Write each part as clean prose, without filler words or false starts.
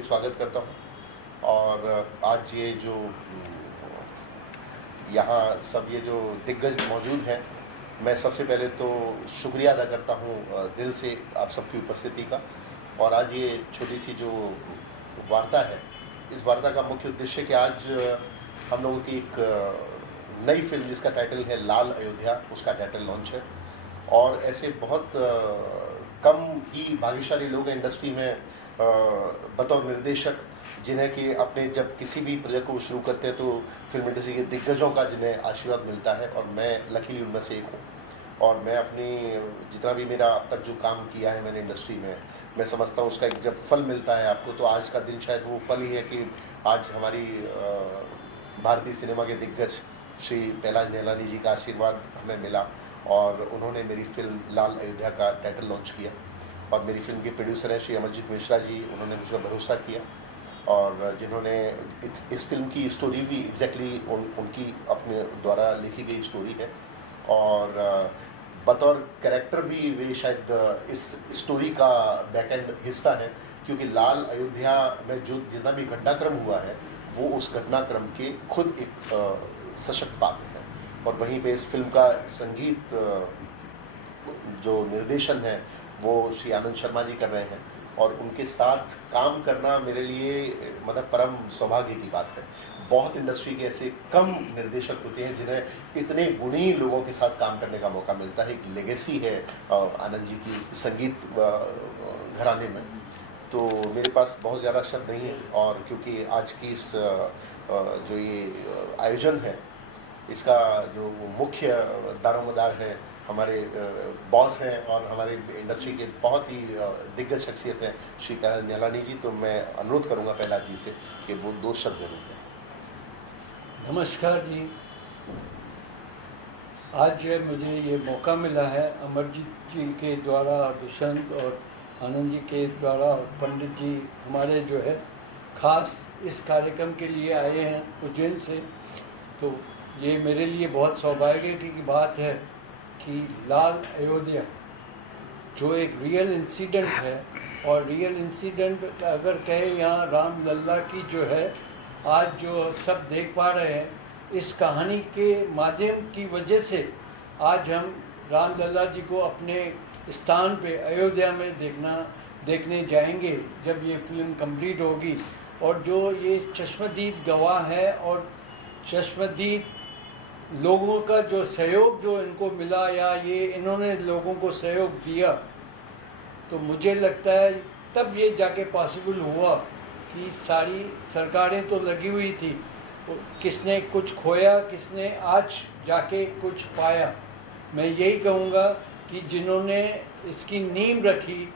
हार्दिक स्वागत करता हूँ। और आज ये जो यहाँ सब ये जो दिग्गज मौजूद हैं, मैं सबसे पहले तो शुक्रिया अदा करता हूँ दिल से आप सबकी उपस्थिति का। और आज ये छोटी सी जो वार्ता है, इस वार्ता का मुख्य उद्देश्य कि आज हम लोगों की एक नई फिल्म जिसका टाइटल है लाल अयोध्या, उसका टाइटल लॉन्च है। और ऐसे बहुत कम ही भाग्यशाली लोग हैं इंडस्ट्री में बतौर निर्देशक, जिन्हें कि अपने जब किसी भी प्रोजेक्ट को शुरू करते हैं तो फिल्म इंडस्ट्री के दिग्गजों का जिन्हें आशीर्वाद मिलता है, और मैं लकीली उनमें से एक हूँ। और मैं अपनी जितना भी मेरा अब तक जो काम किया है मैंने इंडस्ट्री में, मैं समझता हूँ उसका एक जब फल मिलता है आपको, तो आज का दिन शायद वो फल ही है कि आज हमारी भारतीय सिनेमा के दिग्गज श्री पहलाज निहलानी जी का आशीर्वाद हमें मिला, और उन्होंने मेरी फिल्म लाल अयोध्या का टाइटल लॉन्च किया। और मेरी फिल्म के प्रोड्यूसर हैं श्री अमरजीत मिश्रा जी, उन्होंने मुझ पर भरोसा किया, और जिन्होंने इस फिल्म की स्टोरी भी एग्जैक्टली उनकी अपने द्वारा लिखी गई स्टोरी है। और बतौर कैरेक्टर भी वे शायद इस स्टोरी का बैक एंड हिस्सा है, क्योंकि लाल अयोध्या में जो जितना भी घटनाक्रम हुआ है वो उस घटनाक्रम के खुद एक सशक्त पात्र है। और वहीं पे इस फिल्म का संगीत जो निर्देशन है वो श्री आनंद शर्मा जी कर रहे हैं, और उनके साथ काम करना मेरे लिए मतलब परम सौभाग्य की बात है। बहुत इंडस्ट्री के ऐसे कम निर्देशक होते हैं जिन्हें इतने गुणी लोगों के साथ काम करने का मौका मिलता है। एक लेगेसी है आनंद जी की संगीत घराने में। तो मेरे पास बहुत ज़्यादा शब्द नहीं है, और क्योंकि आज की इस जो ये आयोजन है, इसका जो मुख्य दारोमदार है हमारे बॉस हैं और हमारे इंडस्ट्री के बहुत ही दिग्गज शख्सियत हैं श्री पहलाज निहलानी जी, तो मैं अनुरोध करूंगा पहलाज जी से कि वो 2 शब्द जरूर दें। नमस्कार जी। आज जो है मुझे ये मौका मिला है अमरजीत जी के द्वारा, दुष्यंत और आनंद जी के द्वारा, और पंडित जी हमारे जो है खास इस कार्यक्रम के लिए आए हैं उज्जैन से। तो ये मेरे लिए बहुत सौभाग्य की बात है कि लाल अयोध्या जो एक रियल इंसिडेंट है, और रियल इंसिडेंट अगर कहे यहाँ राम लल्ला की जो है आज जो सब देख पा रहे हैं, इस कहानी के माध्यम की वजह से आज हम राम लल्ला जी को अपने स्थान पे अयोध्या में देखने जाएंगे जब ये फिल्म कंप्लीट होगी। और जो ये चश्मदीद गवाह है और चश्मदीद लोगों का जो सहयोग जो इनको मिला, या ये इन्होंने लोगों को सहयोग दिया, तो मुझे लगता है तब ये जाके पॉसिबल हुआ कि सारी सरकारें तो लगी हुई थी, किसने कुछ खोया, किसने आज जाके कुछ पाया। मैं यही कहूँगा कि जिन्होंने इसकी नींव रखी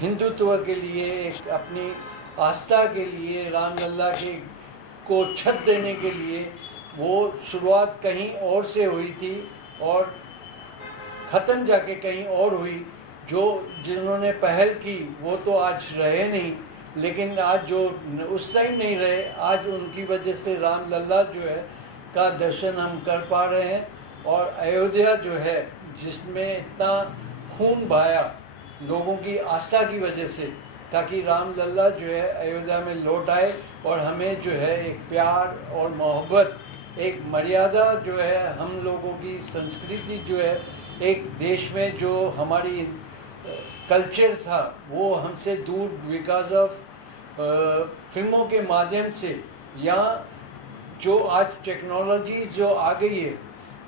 हिंदुत्व के लिए, एक अपनी आस्था के लिए, राम लल्ला के को छत देने के लिए, वो शुरुआत कहीं और से हुई थी और ख़त्म जाके कहीं और हुई। जो जिन्होंने पहल की वो तो आज रहे नहीं, लेकिन आज जो उस टाइम नहीं रहे, आज उनकी वजह से राम लल्ला जो है का दर्शन हम कर पा रहे हैं। और अयोध्या जो है जिसमें इतना खून बहाया लोगों की आस्था की वजह से, ताकि राम लल्ला जो है अयोध्या में लौट आए और हमें जो है एक प्यार और मोहब्बत, एक मर्यादा जो है, हम लोगों की संस्कृति जो है, एक देश में जो हमारी कल्चर था वो हमसे दूर बिकॉज ऑफ फिल्मों के माध्यम से, या जो आज टेक्नोलॉजी जो आ गई है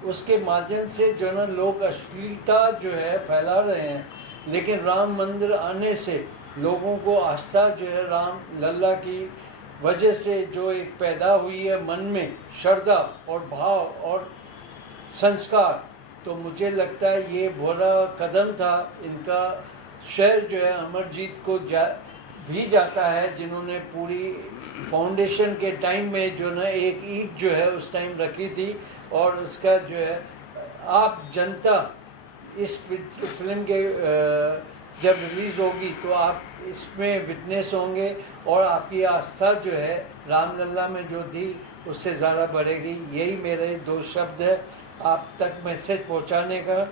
उसके माध्यम से जो ना लोग अश्लीलता जो है फैला रहे हैं। लेकिन राम मंदिर आने से लोगों को आस्था जो है राम लल्ला की वजह से जो एक पैदा हुई है मन में श्रद्धा और भाव और संस्कार, तो मुझे लगता है ये बड़ा कदम था इनका। शहर जो है अमरजीत को भी जाता है, जिन्होंने पूरी फाउंडेशन के टाइम में जो ना एक ईंट जो है उस टाइम रखी थी, और उसका जो है आप जनता इस फिल्म के जब रिलीज़ होगी तो आप इसमें विटनेस होंगे, और आपकी आस्था जो है राम लल्ला में जो थी उससे ज़्यादा बढ़ेगी। यही मेरे 2 शब्द है आप तक मैसेज पहुंचाने का।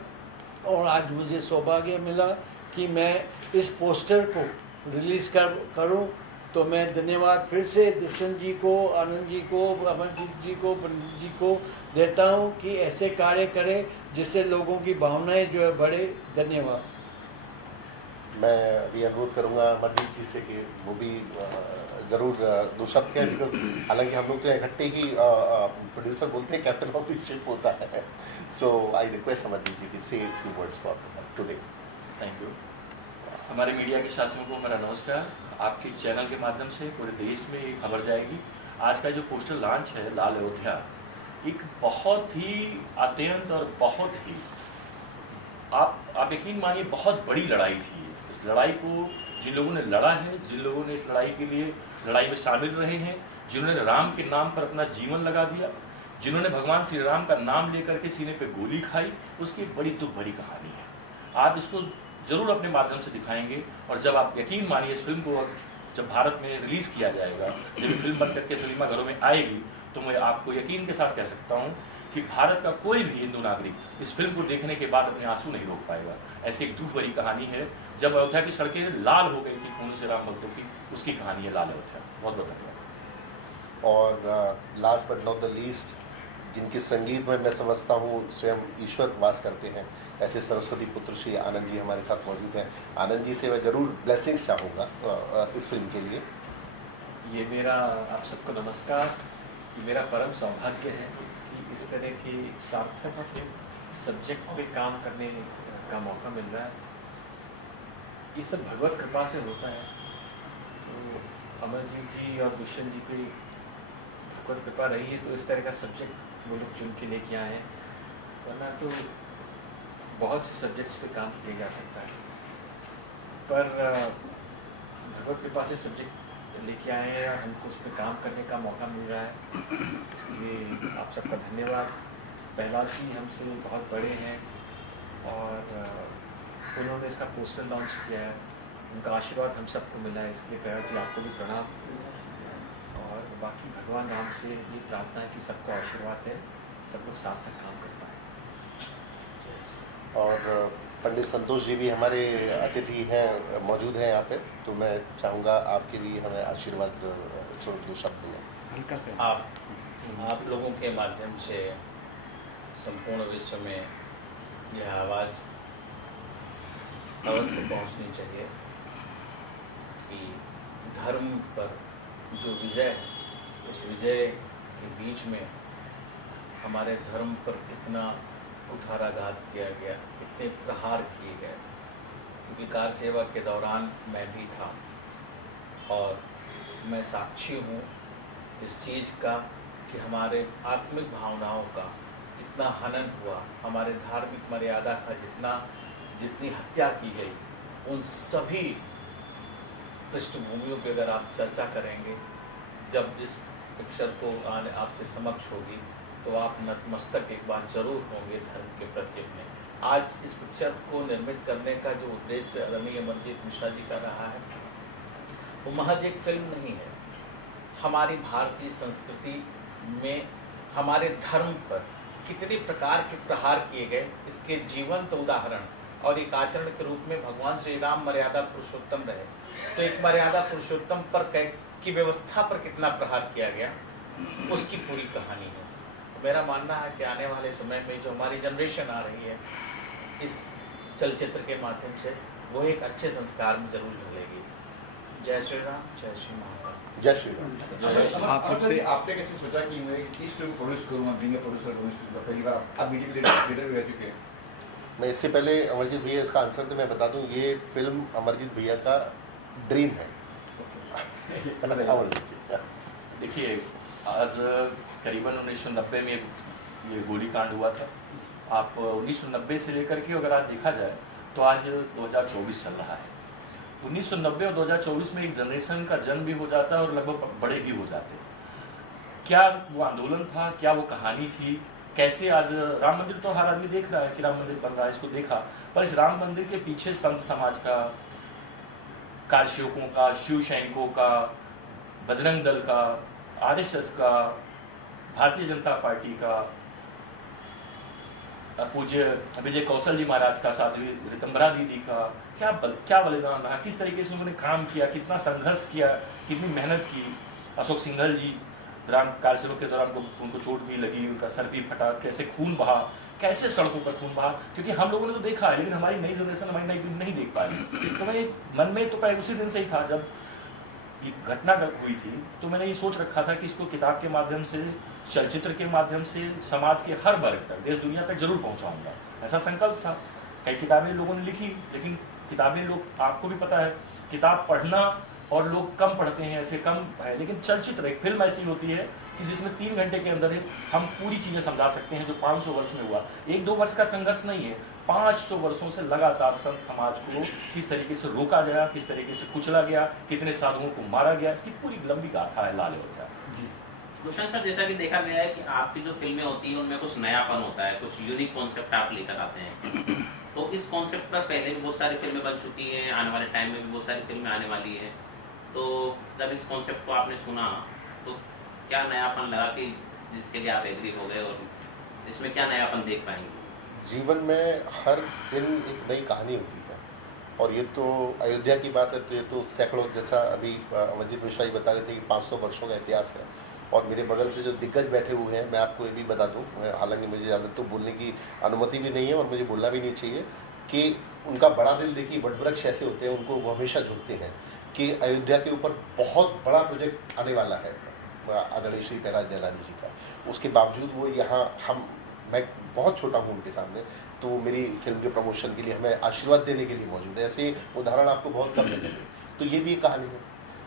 और आज मुझे सौभाग्य मिला कि मैं इस पोस्टर को रिलीज़ करूं तो मैं धन्यवाद फिर से दुष्यंत जी को, आनंद जी को, अमरजीत जी को, पंडित जी को देता हूँ कि ऐसे कार्य करें जिससे लोगों की भावनाएं जो है बढ़े। धन्यवाद। मैं अभी अनुरोध करूंगा अमरजीत जी से कि वो भी ज़रूर दो शब्द कहें, बिकॉज हालांकि हम लोग तो इकट्ठे ही प्रोड्यूसर बोलते हैं, कैप्टन ऑफ द शिप होता है। सो आई रिक्वेस्ट अमरजीत जी की से few words for today. Thank you. हमारे मीडिया के साथियों को मेरा नमस्कार। आपके चैनल के माध्यम से पूरे देश में ये खबर जाएगी। आज का जो पोस्टर लॉन्च है लाल अयोध्या, एक बहुत ही अत्यंत और बहुत ही आप यकीन मानिए बहुत बड़ी लड़ाई थी। इस लड़ाई को जिन लोगों ने लड़ा है, जिन लोगों ने इस लड़ाई के लिए लड़ाई में शामिल रहे हैं, जिन्होंने राम के नाम पर अपना जीवन लगा दिया, जिन्होंने भगवान श्री राम का नाम लेकर के सीने पे गोली खाई, उसकी बड़ी दुख भरी कहानी है। आप इसको ज़रूर अपने माध्यम से दिखाएंगे और जब आप यकीन मानिए इस फिल्म को जब भारत में रिलीज़ किया जाएगा, जब ये फिल्म बन करके सिनेमाघरों में आएगी, तो मैं आपको यकीन के साथ कह सकता हूँ कि भारत का कोई भी हिंदू नागरिक इस फिल्म को देखने के बाद अपने आंसू नहीं रोक पाएगा। ऐसी एक दुख भरी कहानी है। जब अयोध्या की सड़कें लाल हो गई थी खून से राम भक्तों की, उसकी कहानी है लाल अयोध्या। बहुत बहुत धन्यवाद। और last but not the least, जिनके संगीत में मैं समझता हूँ स्वयं ईश्वर वास करते हैं, ऐसे सरस्वती पुत्र श्री आनंद जी हमारे साथ मौजूद हैं। आनंद जी से मैं ज़रूर ब्लेसिंग्स चाहूँगा इस फिल्म के लिए। ये मेरा आप सबको नमस्कार। ये मेरा परम सौभाग्य है कि इस तरह की सार्थक सब्जेक्ट पे काम करने का मौका मिल रहा है। ये सब भगवत कृपा से होता है। तो अमरजीत जी और दुष्यंत जी पे भगवत कृपा रही है तो इस तरह का सब्जेक्ट वो लोग चुन के लेके आए हैं, वरना तो बहुत से सब्जेक्ट्स पे काम किया जा सकता है, पर भगवत कृपा से सब्जेक्ट लेके आए हैं और हमको उस पर काम करने का मौका मिल रहा है। इसके लिए आप सबका धन्यवाद। प्रहलाद जी हमसे बहुत बड़े हैं और उन्होंने इसका पोस्टर लॉन्च किया है, उनका आशीर्वाद हम सबको मिला है, इसके लिए प्रहलाद जी आपको भी प्रणाम। और बाकी भगवान राम से ये प्रार्थना है कि सबको आशीर्वाद है, सब लोग सार्थक काम कर पाए। और पंडित संतोष जी भी हमारे अतिथि हैं, मौजूद हैं यहाँ पे, तो मैं चाहूँगा आपके लिए हमें आशीर्वाद दो शब्द में। आप लोगों के माध्यम से संपूर्ण विश्व में यह आवाज़ अवश्य पहुंचनी चाहिए कि धर्म पर जो विजय है, उस विजय के बीच में हमारे धर्म पर कितना कुठाराघात किया गया, कितने प्रहार किए गए। क्योंकि कार सेवा के दौरान मैं भी था और मैं साक्षी हूँ इस चीज़ का कि हमारे आत्मिक भावनाओं का जितना हनन हुआ, हमारे धार्मिक मर्यादा का जितनी हत्या की गई, उन सभी पृष्ठभूमियों पे अगर आप चर्चा करेंगे, जब इस पिक्चर को आने आपके समक्ष होगी, तो आप नतमस्तक एक बार जरूर होंगे धर्म के प्रति अपने। आज इस पिक्चर को निर्मित करने का जो उद्देश्य आदरणीय अमरजीत मिश्रा जी का रहा है, वो महज एक फिल्म नहीं है। हमारी भारतीय संस्कृति में हमारे धर्म पर कितने प्रकार के प्रहार किए गए, इसके जीवंत उदाहरण और एक आचरण के रूप में भगवान श्री राम मर्यादा पुरुषोत्तम रहे, तो एक मर्यादा पुरुषोत्तम पर की व्यवस्था पर कितना प्रहार किया गया, उसकी पूरी कहानी है। मेरा मानना है कि आने वाले समय में जो हमारी जनरेशन आ रही है, इस चलचित्र के माध्यम से वो एक अच्छे संस्कार में जरूर ढलेगी। जय श्री राम, जय श्री महाकाल। जय श्री राम। आपने कैसे सोचा कि मैं इस फिल्म प्रोड्यूस करूँगा, बीइंग अ प्रोड्यूसर पहली बार आप मीडिया के लीडर भी रह चुके हैं। मैं इससे पहले अमरजीत भैया इसका आंसर तो मैं बता दूं, ये फिल्म अमरजीत भैया का ड्रीम है। अमरजीत जी, देखिए, आज करीबन 1990 में ये गोलीकांड हुआ था। आप 1990 से लेकर के अगर आज देखा जाए तो आज 2024 चल रहा है। 1990 और 2024 में एक जनरेशन का जन्म भी हो जाता है और लगभग बड़े भी हो जाते हैं। क्या वो आंदोलन था, क्या वो कहानी थी, कैसे आज राम मंदिर तो हर आदमी देख रहा है कि राम मंदिर बन रहा है, इसको देखा, पर इस राम मंदिर के पीछे संत समाज का, कारसेवकों का, शिव सैनिकों का, बजरंग दल का, आरएसएस का, भारतीय जनता पार्टी का, पूज्य विजय कौशल जी महाराज का, साध्वी ऋतंबरा दीदी का क्या बलिदान रहा, किस तरीके से उन्होंने काम किया, कितना संघर्ष किया, कितनी मेहनत की। अशोक सिंघल जी, राम काल सेवक के दौरान उनको चोट भी लगी, उनका सर भी फटा, कैसे खून बहा, कैसे सड़कों पर खून बहा, क्योंकि हम लोगों ने तो देखा है लेकिन हमारी नई जनरेशन, हमारी नई पीढ़ी नहीं देख पा रही। तो मैं मन में तो पहले उसी दिन से ही था जब ये घटना हुई थी, तो मैंने ये सोच रखा था कि इसको किताब के माध्यम से, चलचित्र के माध्यम से समाज के हर वर्ग तक, देश दुनिया तक जरूर पहुंचाऊंगा, ऐसा संकल्प था। कई किताबें लोगों ने लिखी, लेकिन किताबें लोग, आपको भी पता है, किताब पढ़ना और लोग कम पढ़ते हैं, ऐसे कम है। लेकिन चलचित्र, एक फिल्म ऐसी होती है कि जिसमें 3 घंटे के अंदर हम पूरी चीज़ें समझा सकते हैं जो 500 वर्ष में हुआ। 1-2 वर्ष का संघर्ष नहीं है, 500 वर्षों से लगातार संत समाज को किस तरीके से रोका गया, किस तरीके से कुचला गया, कितने साधुओं को मारा गया, इसकी पूरी लंबी गाथा है लाल अयोध्या। जी भूषण सर, जैसा कि देखा गया है कि आपकी जो फिल्में होती हैं उनमें कुछ नयापन होता है, कुछ यूनिक कॉन्सेप्ट आप लेकर आते हैं। तो इस कॉन्सेप्ट पर पहले भी बहुत सारी फिल्में बन चुकी हैं, आने वाले टाइम में भी बहुत सारी फिल्में आने वाली हैं। तो जब इस कॉन्सेप्ट को आपने सुना तो क्या नयापन लगा कि जिसके लिए आप एग्री हो गए, और इसमें क्या नयापन देख पाएंगे? जीवन में हर दिन एक नई कहानी होती है, और ये तो अयोध्या की बात है, तो ये तो सैकड़ों, जैसा अभी अमरजीत मिश्रा जी बता रहे थे कि 500 वर्षों का इतिहास है। और मेरे बगल से जो दिग्गज बैठे हुए हैं, मैं आपको ये भी बता दूं, हालांकि मुझे ज़्यादा तो बोलने की अनुमति भी नहीं है और मुझे बोलना भी नहीं चाहिए, कि उनका बड़ा दिल, देखिए वटवृक्ष ऐसे होते हैं, उनको वो हमेशा झुकते हैं कि अयोध्या के ऊपर बहुत बड़ा प्रोजेक्ट आने वाला है आदरणीय श्री प्रहलाद जयलानी जी का। उसके बावजूद वो यहाँ, मैं बहुत छोटा हूँ उनके सामने, तो मेरी फिल्म के प्रमोशन के लिए हमें आशीर्वाद देने के लिए मौजूद है। ऐसे उदाहरण आपको बहुत कम मिलेंगे। तो ये भी एक कहानी है।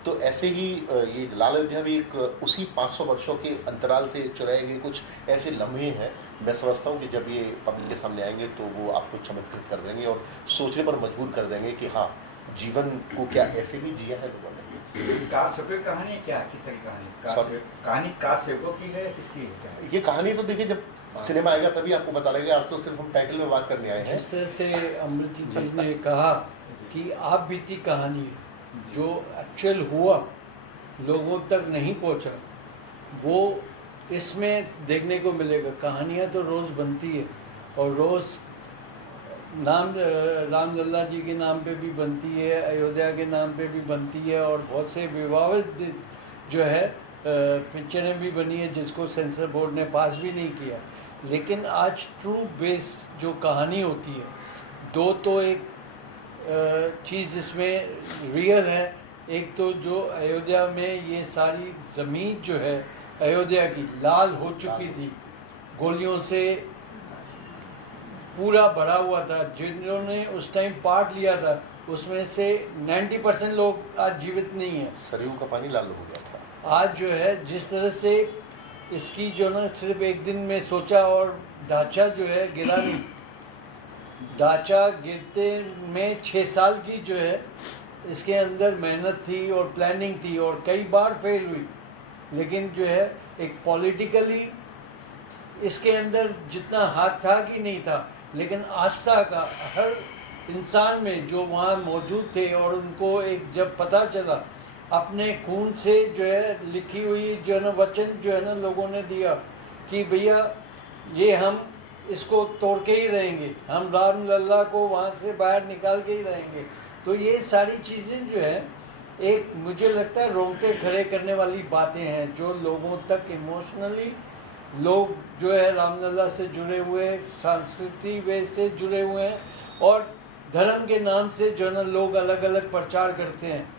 तो ऐसे ही ये लाल अयोध्या भी एक उसी 500 वर्षों के अंतराल से चुराए गए कुछ ऐसे लम्हे हैं। मैं समझता हूँ कि जब ये पब्लिक के सामने आएंगे तो वो आपको चमत्कृत कर देंगे और सोचने पर मजबूर कर देंगे कि हाँ, जीवन को क्या ऐसे भी जिया है लोगों ने। कार सेवकों की कहानी क्या है, किस तरह की कहानी? कहानी कार सेवकों की है, किसकी है, क्या है? ये कहानी तो देखिए जब सिनेमा आएगा तभी आपको बता लेंगे। आज तो सिर्फ हम टाइटल में बात करने आए हैं। जिस तरह से अमृत जी ने कहा कि आप बीती कहानी है, जो एक्चुअल हुआ लोगों तक नहीं पहुंचा, वो इसमें देखने को मिलेगा। कहानियाँ तो रोज़ बनती है और रोज़ रामलला जी के नाम पे भी बनती है, अयोध्या के नाम पे भी बनती है, और बहुत से विवादित जो है पिक्चरें भी बनी है जिसको सेंसर बोर्ड ने पास भी नहीं किया। लेकिन आज ट्रू बेस जो कहानी होती है, दो तो एक चीज़ इसमें रियल है। एक तो जो अयोध्या में ये सारी ज़मीन जो है अयोध्या की लाल हो चुकी थी, गोलियों से पूरा भरा हुआ था। जिन्होंने उस टाइम पार्ट लिया था उसमें से 90% लोग आज जीवित नहीं हैं। सरयू का पानी लाल हो गया था। आज जो है जिस तरह से इसकी जो ना सिर्फ एक दिन में सोचा और ढांचा जो है गिरा नहीं, ढांचा गिरते में 6 साल की जो है इसके अंदर मेहनत थी और प्लानिंग थी और कई बार फेल हुई। लेकिन जो है एक पॉलिटिकली इसके अंदर जितना हाथ था कि नहीं था, लेकिन आस्था का हर इंसान में जो वहाँ मौजूद थे, और उनको एक जब पता चला, अपने खून से जो है लिखी हुई जो है ना वचन जो है ना लोगों ने दिया कि भैया ये हम इसको तोड़ के ही रहेंगे, हम रामलला को वहाँ से बाहर निकाल के ही रहेंगे। तो ये सारी चीज़ें जो है एक मुझे लगता है रोंगटे खड़े करने वाली बातें हैं, जो लोगों तक इमोशनली लोग जो है रामलला से जुड़े हुए, सांस्कृतिक वे से जुड़े हुए हैं, और धर्म के नाम से जो है ना लोग अलग अलग प्रचार करते हैं।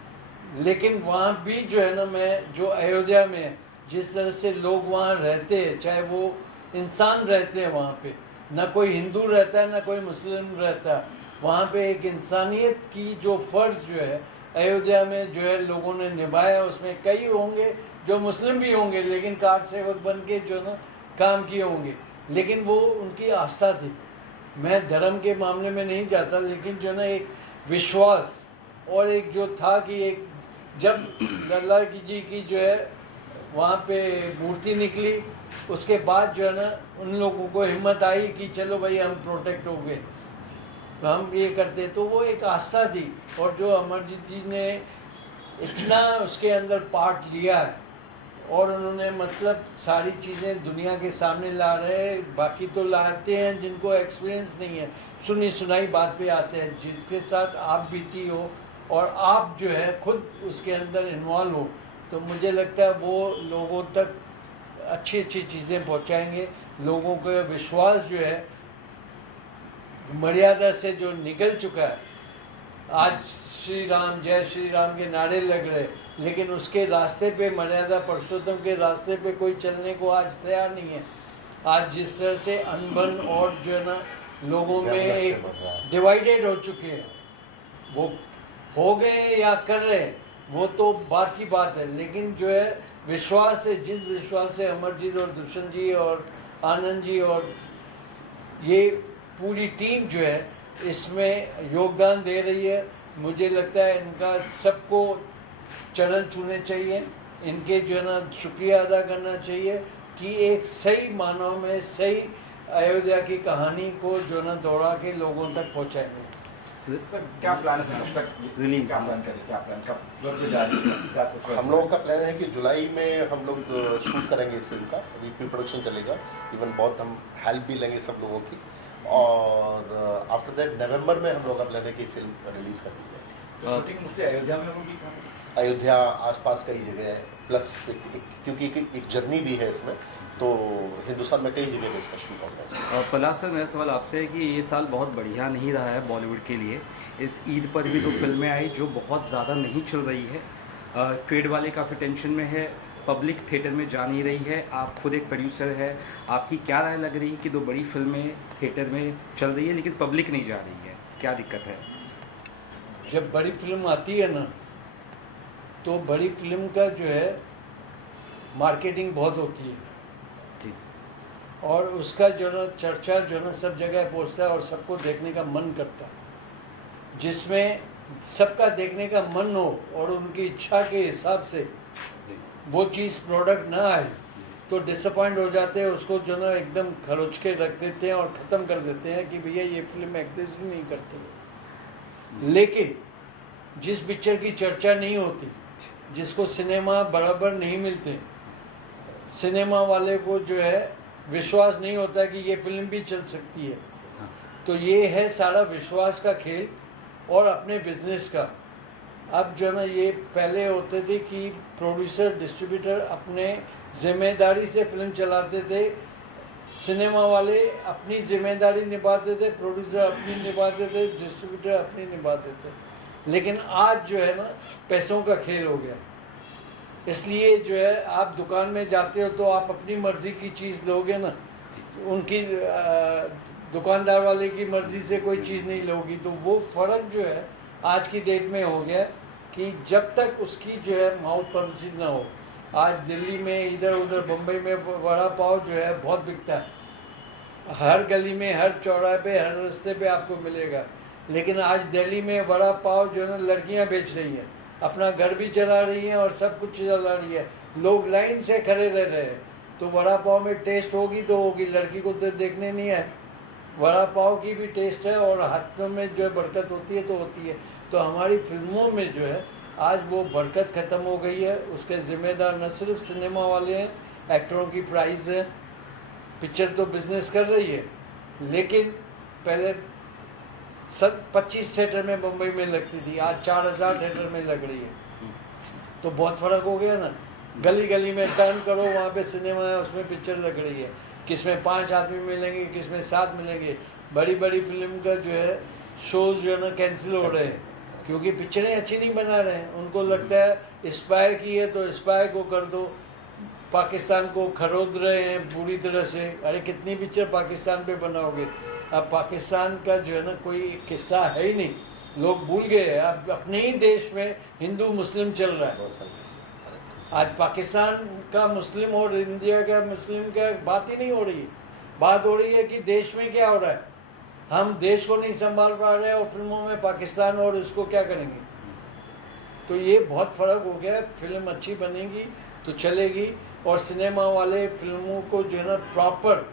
लेकिन वहाँ भी जो है ना, मैं जो अयोध्या में जिस तरह से लोग वहाँ रहते हैं, चाहे वो इंसान रहते हैं वहाँ पे, ना कोई हिंदू रहता है ना कोई मुस्लिम रहता है, वहाँ पे एक इंसानियत की जो फ़र्ज़ जो है अयोध्या में जो है लोगों ने निभाया। उसमें कई होंगे जो मुस्लिम भी होंगे, लेकिन कार सेवक बन के जो ना काम किए होंगे, लेकिन वो उनकी आस्था थी। मैं धर्म के मामले में नहीं जाता, लेकिन जो ना एक विश्वास और एक जो था कि एक जब लल्ला जी की जो है वहाँ पे मूर्ति निकली, उसके बाद जो है ना उन लोगों को हिम्मत आई कि चलो भाई हम प्रोटेक्ट हो गए, तो हम ये करते। तो वो एक आस्था थी, और जो अमरजीत जी ने इतना उसके अंदर पार्ट लिया है, और उन्होंने मतलब सारी चीज़ें दुनिया के सामने ला रहे हैं। बाकी तो लाते हैं जिनको एक्सपीरियंस नहीं है, सुनी सुनाई बात पे आते हैं। जिसके साथ आप बीती हो और आप जो है खुद उसके अंदर इन्वॉल्व हो, तो मुझे लगता है वो लोगों तक अच्छी अच्छी चीज़ें पहुंचाएंगे। लोगों का विश्वास जो है मर्यादा से जो निकल चुका है, आज श्री राम जय श्री राम के नारे लग रहे, लेकिन उसके रास्ते पे, मर्यादा पुरुषोत्तम के रास्ते पे कोई चलने को आज तैयार नहीं है। आज जिस तरह से अनबन और जो है ना लोगों में एक डिवाइडेड हो चुके हैं, वो हो गए या कर रहे हैं वो तो बात की बात है, लेकिन जो है विश्वास है, जिस विश्वास से अमरजीत और दुष्यंत जी और आनंद जी और ये पूरी टीम जो है इसमें योगदान दे रही है, मुझे लगता है इनका सबको चरण छूने चाहिए, इनके जो है ना शुक्रिया अदा करना चाहिए कि एक सही मानव में सही अयोध्या की कहानी को जो ना दोहरा के लोगों तक पहुंचाएंगे। सर क्या प्लान है, कब तक रिलीज, क्या प्लान करें, क्या प्लान, कब फ्लोर पे जा रही है? हम लोगों का प्लान है कि जुलाई में हम लोग शूट करेंगे इस फिल्म का, प्री प्रोडक्शन चलेगा। इवन बहुत हम हेल्प भी लेंगे सब लोगों की, और आफ्टर दैट नवंबर में हम लोगों का प्लान है कि फिल्म रिलीज़ कर दी जाएगी। तो शूटिंग मुझे अयोध्या में होगी कहाँ? अयोध्या आसपास कई जगह है, प्लस क्योंकि एक जर्नी भी है इसमें, तो हिंदुस्तान में कई जगह पे इसका शूट होगा है। पलाश सर, मेरा सवाल आपसे है कि ये साल बहुत बढ़िया नहीं रहा है बॉलीवुड के लिए। इस ईद पर भी 2 फिल्में आई जो बहुत ज़्यादा नहीं चल रही है। ट्रेड वाले काफ़ी टेंशन में है, पब्लिक थिएटर में जा नहीं रही है। आप खुद एक प्रोड्यूसर है, आपकी क्या राय लग रही है कि 2 बड़ी फिल्में थिएटर में चल रही है लेकिन पब्लिक नहीं जा रही है, क्या दिक्कत है? जब बड़ी फिल्म आती है ना, तो बड़ी फिल्म का जो है मार्केटिंग बहुत होती है जी, और उसका जो ना चर्चा जो ना सब जगह पहुंचता है और सबको देखने का मन करता है। जिसमें सबका देखने का मन हो और उनकी इच्छा के हिसाब से वो चीज़ प्रोडक्ट ना आए तो डिसअपॉइंट हो जाते हैं, उसको जो ना एकदम खरोच के रख देते हैं और ख़त्म कर देते हैं कि भैया ये फिल्म एग्जिस्ट ही नहीं करती। लेकिन जिस पिक्चर की चर्चा नहीं होती, जिसको सिनेमा बराबर नहीं मिलते, सिनेमा वाले को जो है विश्वास नहीं होता कि ये फिल्म भी चल सकती है, तो ये है सारा विश्वास का खेल और अपने बिजनेस का। अब जो ना ये पहले होते थे कि प्रोड्यूसर डिस्ट्रीब्यूटर अपने जिम्मेदारी से फिल्म चलाते थे, सिनेमा वाले अपनी जिम्मेदारी निभाते थे, प्रोड्यूसर अपनी निभाते थे, डिस्ट्रीब्यूटर अपनी निभाते थे। लेकिन आज जो है ना पैसों का खेल हो गया, इसलिए जो है आप दुकान में जाते हो तो आप अपनी मर्ज़ी की चीज़ लोगे ना, उनकी दुकानदार वाले की मर्ज़ी से कोई चीज़ नहीं लोगी। तो वो फ़र्क जो है आज की डेट में हो गया कि जब तक उसकी जो है माउथ पब्लिसिटी ना हो। आज दिल्ली में इधर उधर बम्बई में वड़ा पाव जो है बहुत बिकता है, हर गली में, हर चौराहे पे, हर रास्ते पे आपको मिलेगा। लेकिन आज दिल्ली में वड़ा पाव जो है ना लड़कियां बेच रही हैं, अपना घर भी चला रही हैं और सब कुछ चला रही है, लोग लाइन से खड़े रह रहे हैं। तो वड़ा पाव में टेस्ट होगी तो होगी, लड़की को तो देखने नहीं है, वड़ा पाव की भी टेस्ट है और हाथों में जो है बरकत होती है तो होती है। तो हमारी फिल्मों में जो है आज वो बरकत ख़त्म हो गई है। उसके ज़िम्मेदार न सिर्फ सिनेमा वाले हैं, एक्टरों की प्राइस है, पिक्चर तो बिजनेस कर रही है, लेकिन पहले 25 थिएटर में मुंबई में लगती थी, आज 4000 थिएटर में लग रही है। तो बहुत फ़र्क हो गया ना। गली गली में टर्न करो, वहाँ पे सिनेमा है, उसमें पिक्चर लग रही है, किसमें 5 आदमी मिलेंगे, किसमें 7 मिलेंगे। बड़ी बड़ी फिल्म का जो है शोज़ जो है ना कैंसिल हो रहे हैं क्योंकि पिक्चरें अच्छी नहीं बना रहे हैं। उनको लगता है स्पाई की है तो स्पाई को कर दो, पाकिस्तान को खरीद रहे हैं पूरी तरह से। अरे कितनी पिक्चर पाकिस्तान पे बनाओगे? अब पाकिस्तान का जो है ना कोई किस्सा है ही नहीं, लोग भूल गए हैं। अब अपने ही देश में हिंदू मुस्लिम चल रहा है। आज पाकिस्तान का मुस्लिम और इंडिया का मुस्लिम का बात ही नहीं हो रही है। बात हो रही है कि देश में क्या हो रहा है, हम देश को नहीं संभाल पा रहे हैं और फिल्मों में पाकिस्तान और इसको क्या करेंगे। तो ये बहुत फ़र्क हो गया। फिल्म अच्छी बनेगी तो चलेगी, और सिनेमा वाले फिल्मों को जो है ना प्रॉपर,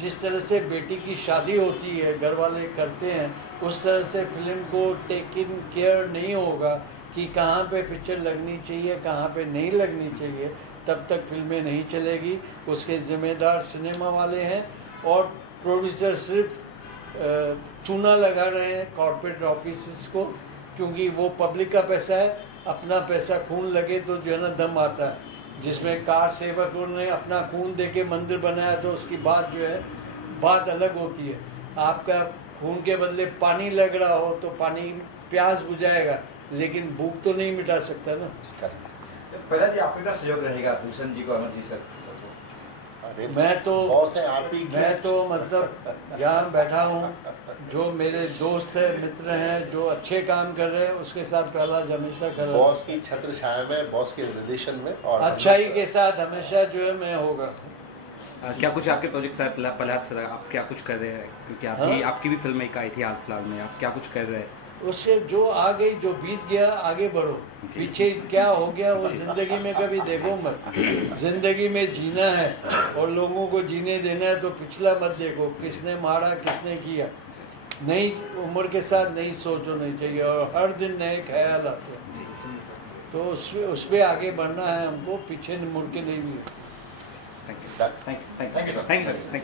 जिस तरह से बेटी की शादी होती है घर वाले करते हैं, उस तरह से फिल्म को टेक इन केयर नहीं होगा कि कहाँ पे पिक्चर लगनी चाहिए, कहाँ पे नहीं लगनी चाहिए। तब तक फिल्में नहीं चलेगी। उसके ज़िम्मेदार सिनेमा वाले हैं और प्रोड्यूसर सिर्फ चूना लगा रहे हैं कॉर्पोरेट ऑफिस को, क्योंकि वो पब्लिक का पैसा है। अपना पैसा खून लगे तो जो है ना दम आता है। जिसमें कार सेवकों ने अपना खून दे के मंदिर बनाया तो उसकी बात जो है बात अलग होती है। आपका खून के बदले पानी लग रहा हो तो पानी प्यास बुझाएगा, लेकिन भूख तो नहीं मिटा सकता ना। पहला जी आपके का सहयोग रहेगा भूषण जी को, अमर जी सर को? अरे मैं तो बॉस है आप ही मैं तो मतलब यहाँ बैठा हूँ, जो मेरे दोस्त हैं, मित्र हैं, जो अच्छे काम कर रहे हैं उसके साथ पहला हमेशा खड़ा। बॉस की छत्र छाया में, बॉस के निर्देशन में और अच्छाई के साथ हमेशा जो है मैं होगा। क्या कुछ आपके प्रोजेक्ट सर प्रहलाद सर आप क्या कुछ कर रहे हैं, क्योंकि आपकी भी फिल्म एक आई थी हाल फिलहाल में, आप क्या कुछ कर रहे हैं? उससे जो आ गई, जो बीत गया आगे बढ़ो, पीछे क्या हो गया वो जिंदगी में कभी देखो मत। जिंदगी में जीना है और लोगों को जीने देना है, तो पिछला मत देखो किसने मारा किसने किया। नई उम्र के साथ नई सोच होनी चाहिए और हर दिन नए ख्याल आते हैं, तो उस पर आगे बढ़ना है हमको, पीछे मुड़ के नहीं। Thank you sir.